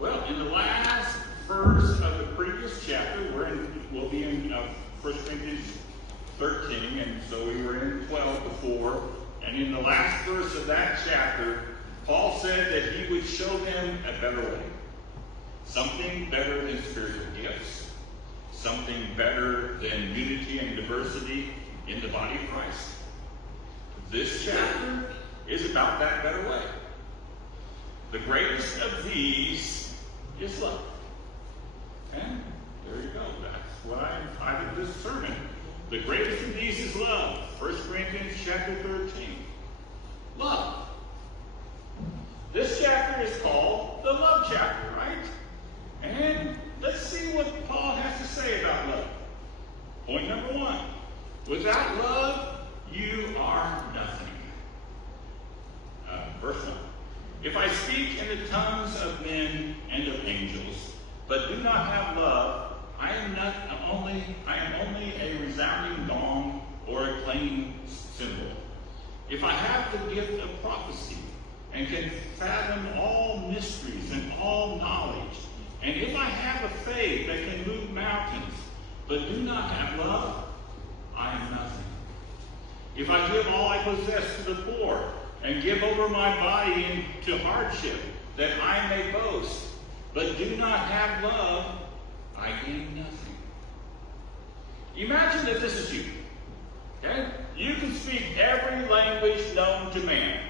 Well, in the last verse of the previous chapter, we'll be in 1 Corinthians 13, and so we were in 12 before. And in the last verse of that chapter, Paul said that he would show them a better way. Something better than spiritual gifts. Something better than unity and diversity in the body of Christ. This chapter is about that better way. The greatest of these is love. And there you go. That's what I entitled this sermon. The greatest of these is love. 1 Corinthians chapter 13. Love. This chapter is called the love chapter, right? And let's see what Paul has to say about love. Point number 1. Without love, you are nothing. Verse 1. If I speak in the tongues of men and of angels, but do not have love, I am only a resounding gong or a clanging cymbal. If I have the gift of prophecy and can fathom all mysteries and all knowledge, and if I have a faith that can move mountains, but do not have love, I am nothing. If I give all I possess to the poor and give over my body into hardship, that I may boast, but do not have love, I gain nothing. Imagine that this is you. Okay? You can speak every language known to man.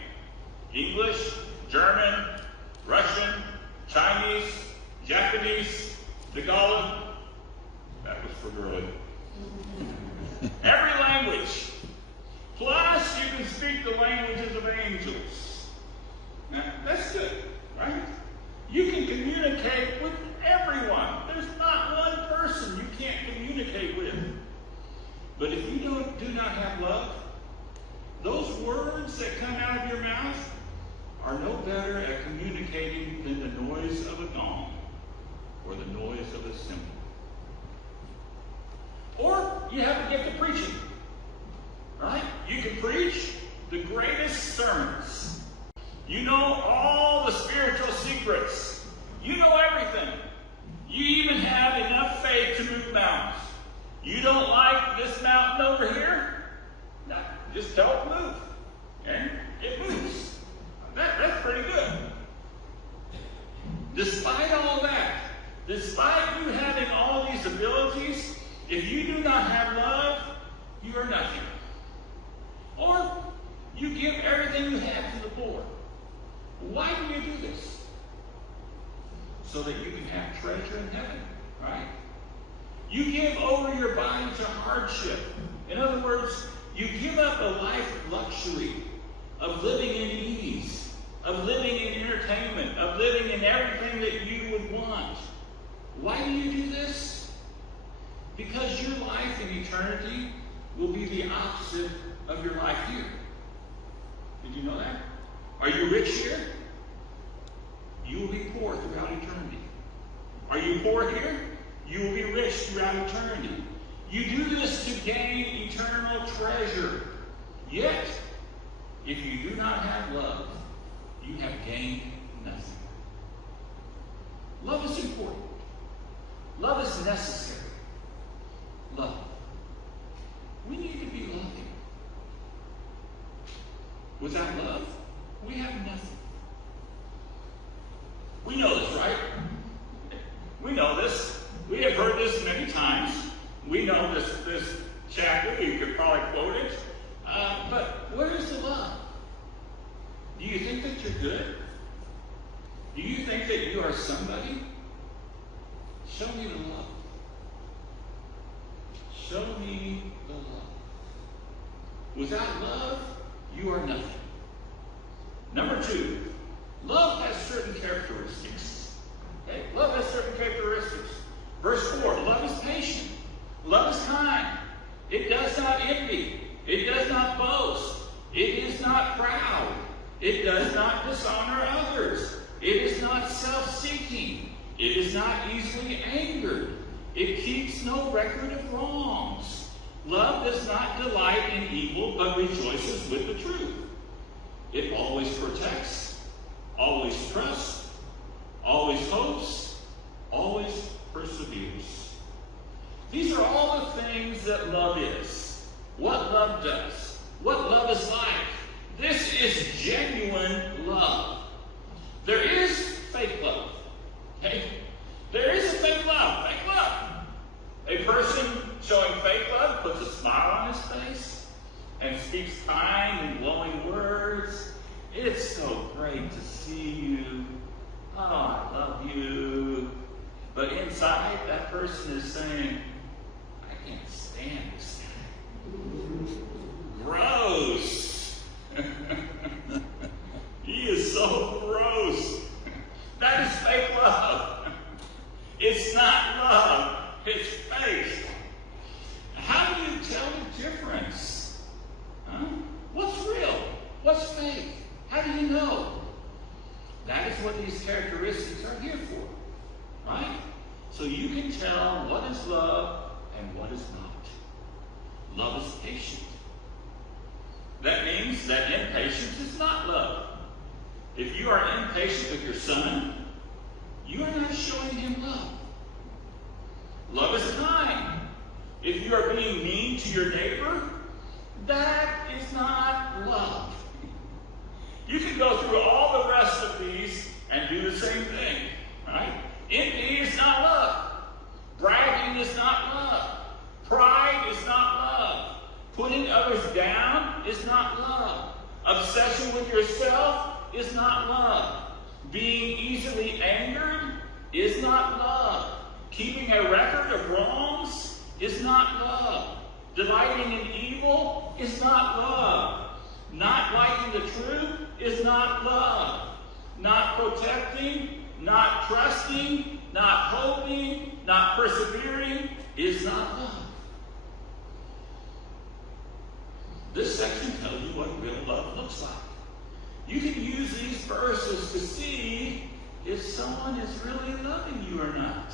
English, German, Russian, Chinese, Japanese, Tagalog. That was for Gurley. Every language. Plus, you can speak the languages of angels. Now, that's good, right? You can communicate with everyone. There's not one person you can't communicate with. But if you do not have love, those words that come out of your mouth are no better at communicating than the noise of a gong or the noise of a cymbal. Or you have the gift of preaching, right? You can preach the greatest sermons. You know all the spiritual secrets. You know everything. You even have enough faith to move mountains. You don't like this mountain over here? No, just tell it to move. And it moves. That's pretty good. Despite all that, despite you having all these abilities, if you do not have love, you are nothing. Or you give everything you have to the poor. Why do you do this? So that you can have treasure in heaven, right? You give over your body to hardship. In other words, you give up a life of luxury, of living in ease, of living in entertainment, of living in everything that you would want. Why do you do this? Because your life in eternity will be the opposite of your life here. Did you know that? Are you rich here? You will be poor throughout eternity. Are you poor here? You will be rich throughout eternity. You do this to gain eternal treasure. Yet, if you do not have love, you have gained nothing. Love is important. Love is necessary. Love. We need to be loving. Without love, we have nothing. We know this, right? We know this. We have heard this many times. We know this chapter. You could probably quote it. But where is the love? Do you think that you're good? Do you think that you are somebody? Show me the love. Show me the love. Without love, you are nothing. Number 2, love has certain characteristics. Okay? Love has certain characteristics. Verse 4, love is patient. Love is kind. It does not envy. It does not boast. It is not proud. It does not dishonor others. It is not self-seeking. It is not easily angered. It keeps no record of wrongs. Love does not delight in evil, but rejoices with the truth. It always protects, always trusts, always hopes, it's so great to see you. Oh, I love you. But inside, that person is saying, I can't stand this guy. Gross. He is so gross. That is fake love. It's not love. It's fake. How do you tell the difference? Huh? What's real? What's fake? How do you know? That is what these characteristics are here for. Right? So you can tell what is love and what is not. Love is patient. That means that impatience is not love. If you are impatient with your son, you are not showing him love. Love is kind. If you are being mean to your neighbor, that is not love. You can go through all the rest of these and do the same thing. Right? Envy is not love. Bragging is not love. Pride is not love. Putting others down is not love. Obsession with yourself is not love. Being easily angered is not love. Keeping a record of wrongs is not love. Delighting in evil is not love. Not liking the truth is not love. Not protecting, not trusting, not hoping, not persevering is not love. This section tells you what real love looks like. You can use these verses to see if someone is really loving you or not.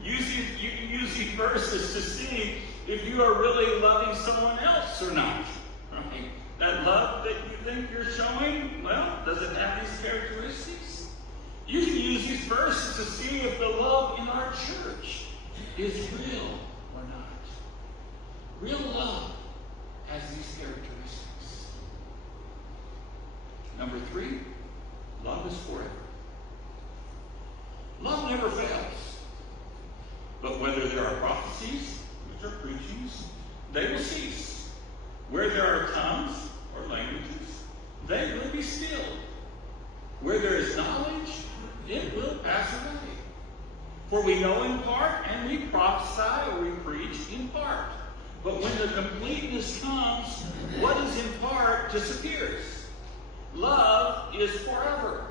You can use these verses to see if you are really loving someone else or not. Right? That love that you think you're showing, well, does it have these characteristics? You can use these verses to see if the love in our church is real or not. Real love has these characteristics. Number 3, love is forever. Love never fails. But whether there are prophecies, which are preachings, they will cease. Where there are tongues or languages, they will be stilled. Where there is knowledge, it will pass away. For we know in part, and we prophesy or we preach in part. But when the completeness comes, what is in part disappears. Love is forever.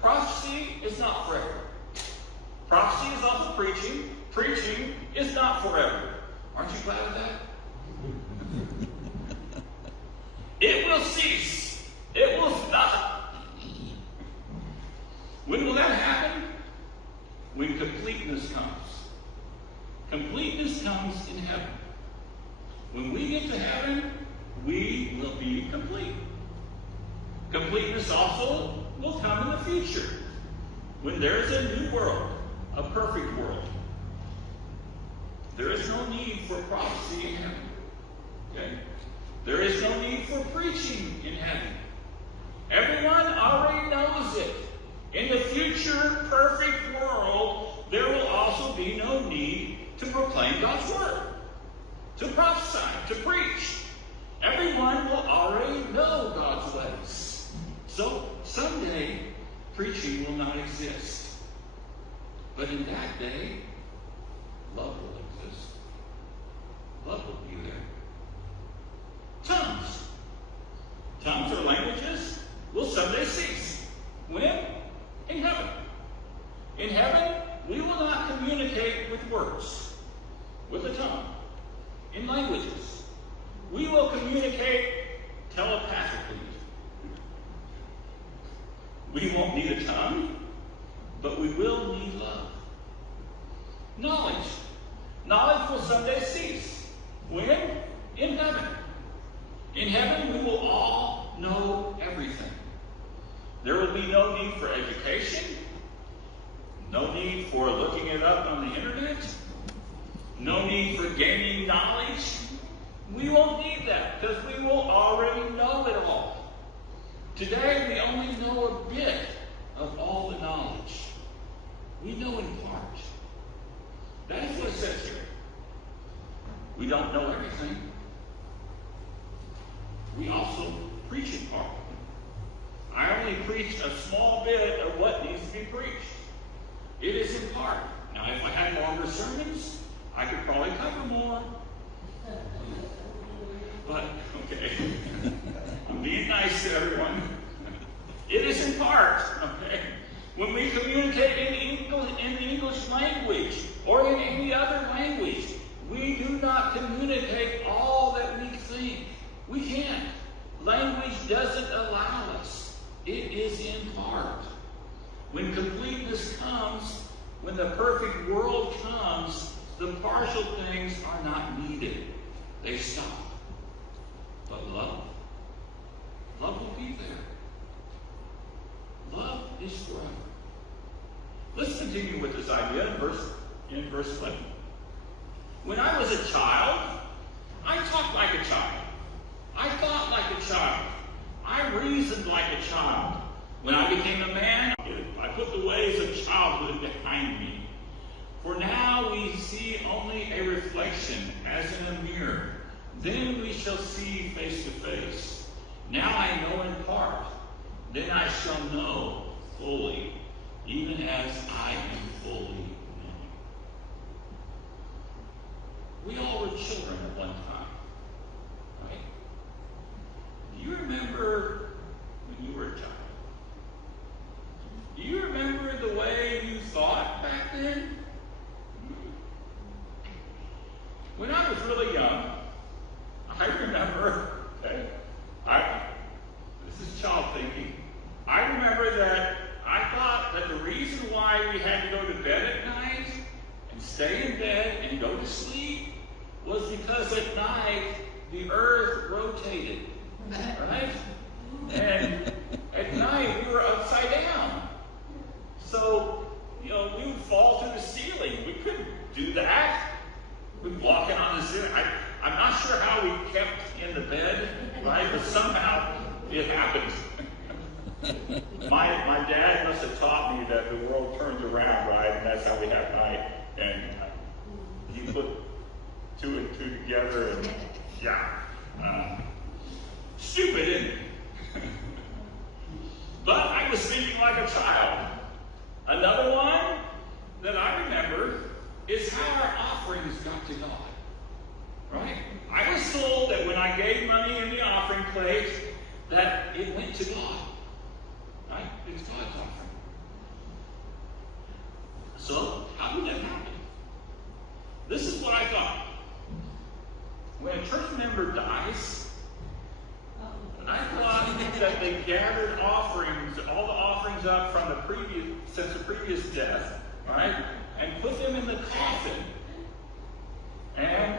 Prophecy is not forever. Prophecy is also preaching. Preaching is not forever. Aren't you glad of that? It will cease. It will stop. When will that happen? When completeness comes. Completeness comes in heaven. When we get to heaven, we will be complete. Completeness also will come in the future, when there is a new world, a perfect world. There is no need for prophecy in heaven. Okay? There is no need for preaching in heaven. Everyone already knows it. In the future perfect world, there will also be no need to proclaim God's word, to prophesy, to preach. Everyone will already know God's ways. So someday, preaching will not exist. But in that day, love will exist. Love will be there. Tongues. Tongues or languages will someday cease. When? In heaven. In heaven, we will not communicate with words, with the tongue, in languages. We will communicate telepathically. We won't need a tongue, but we will need love. Knowledge. Knowledge will someday cease. When? In heaven. In heaven, we will all know everything. There will be no need for education, no need for looking it up on the internet, no need for gaining knowledge. We won't need that because we will already know it all. Today, we only know a bit of all the knowledge. We know in part. That is what it says here. We don't know everything. We also preaching part. I only preached a small bit of what needs to be preached. It is in part. Now, if I had longer sermons, I could probably cover more. But, okay, I'm being nice to everyone. It is in part, okay? When we communicate in the English language or in any other language, we do not communicate all that we think. We can't. Language doesn't allow us. It is in part. When completeness comes, when the perfect world comes, the partial things are not needed. They stop. But love will be there. Love is forever. Let's continue with this idea in verse 11. When I was a child, I talked like a child. I thought like a child. I reasoned like a child. When I became a man, I put the ways of childhood behind me. For now we see only a reflection, as in a mirror. Then we shall see face to face. Now I know in part. Then I shall know fully, even as I am fully known. We all were children at one time, right? Do you remember when you were a child? Do you remember the way you thought back then? When I was really young, I remember, this is child thinking. I remember that I thought that the reason why we had to go to bed at night and stay in bed and go to sleep was because at night the earth rotated, right? And at night we were upside down. So, we would fall through the ceiling. We couldn't do that. We'd walk in on the ceiling. I'm not sure how we kept in the bed, right? But somehow it happened. My dad must have taught me that the world turns around, right? And that's how we have night. And he put 2 and 2 together, and stupid, isn't it? But I was thinking like a child. Another one that I remember is how our offerings got to God. Right? I was told that when I gave money in the offering plate, that it went to God. Right? It's God's offering. So, how did that happen? This is what I thought. When a church member dies, I thought that they gathered offerings, all the offerings up from since the previous death, right? And put them in the coffin. And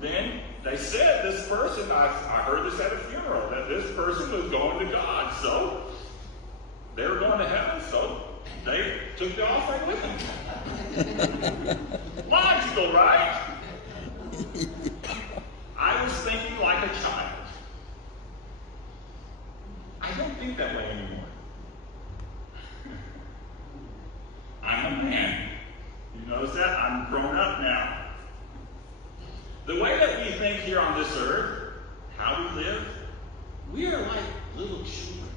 then they said this person, I heard this at a funeral, that this person was going to God. So they were going to heaven, so they took the offering with them. Logical, right? I was thinking like a child. I don't think that way anymore. I'm a man. You notice that? I'm grown up now. The way that we think here on this earth, how we live, we are like little children.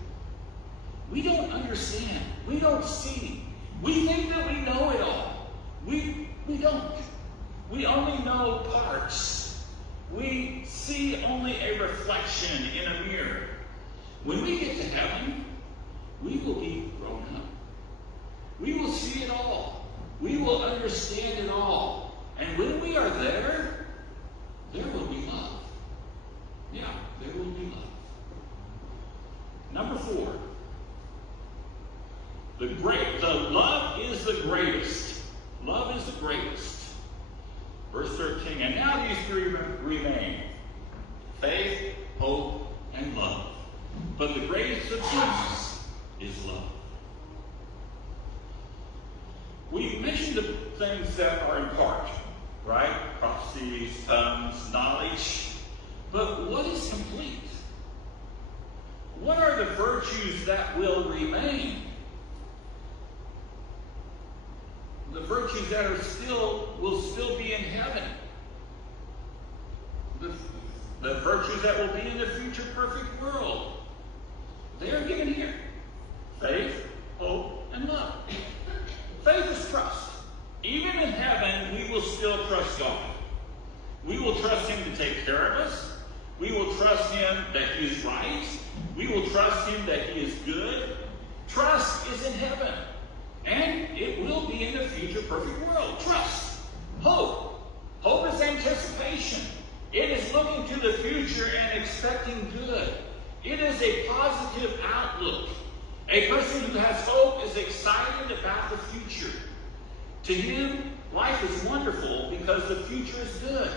We don't understand. We don't see. We think that we know it all. We don't. We only know parts. We see only a reflection in a mirror. When we get to heaven, we will be grown up. We will see it all. We will understand it all. And when we are there, there will be love. Yeah, there will be love. Number 4. The love is the greatest. Love is the greatest. Verse 13. And now these 3 remain: faith, hope, and love. But the greatest of these is love. We've mentioned the things that are in part, right? Prophecies, tongues, knowledge. But what is complete? What are the virtues that will remain? The virtues that will still be in heaven. The virtues that will be in the future perfect world. They are given here. Faith, hope, and love. Faith is trust. Even in heaven, we will still trust God. We will trust Him to take care of us. We will trust Him that He is right. We will trust Him that He is good. Trust is in heaven. And it will be in the future perfect world. Trust. Hope. Hope is anticipation. It is looking to the future and expecting good. It is a positive outlook. A person who has hope is excited about the future. To him, life is wonderful because the future is good.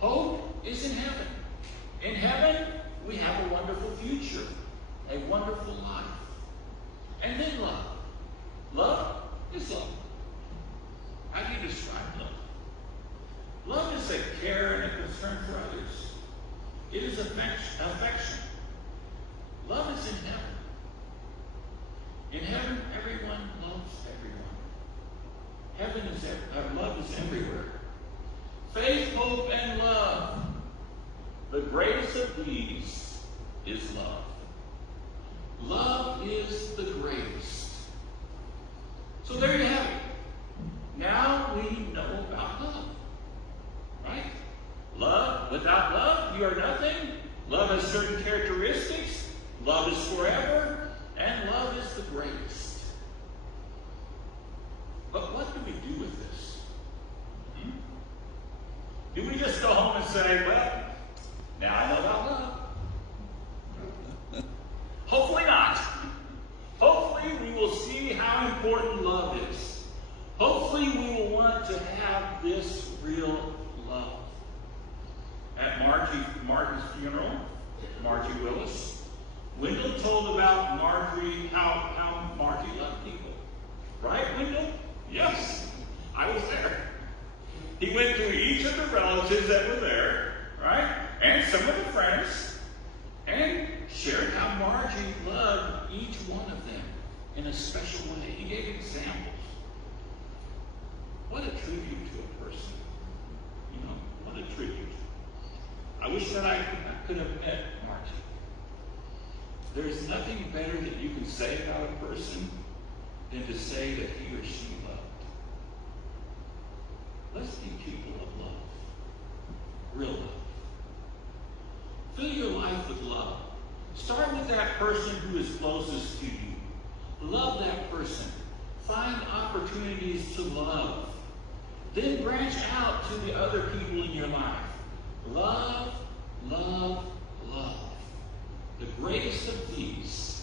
Hope is in heaven. In heaven, we have a wonderful future, a wonderful life. And then love. Love is love. How do you describe love? Love is a care and a concern for others. It is affection. Love is in heaven. In heaven, everyone loves everyone. Love is everywhere. Faith, hope, and love. The greatest of these is love. Love is the greatest. So there you have it. Now we know about love. Right? Love, without love, you are nothing. Love has certain characteristics. Love is forever. And love is the greatest. But what do we do with this? Do we just go home and say, well, now I know about love? Hopefully not. Hopefully we will see how important love is. Hopefully we will want to have this real love. At Marty's funeral, Margie Willis, Wendell told about Marjorie, how Margie loved people. Right, Wendell? Yes, I was there. He went to each of the relatives that were there, right? And some of the friends, and shared how Margie loved each one of them in a special way. He gave examples. What a tribute to a person. You know, what a tribute. I wish that I could have met Margie. There's nothing better that you can say about a person than to say that he or she loved. Let's be people of love. Real love. Fill your life with love. Start with that person who is closest to you. Love that person. Find opportunities to love. Then branch out to the other people in your life. Love, love, love. The greatest of these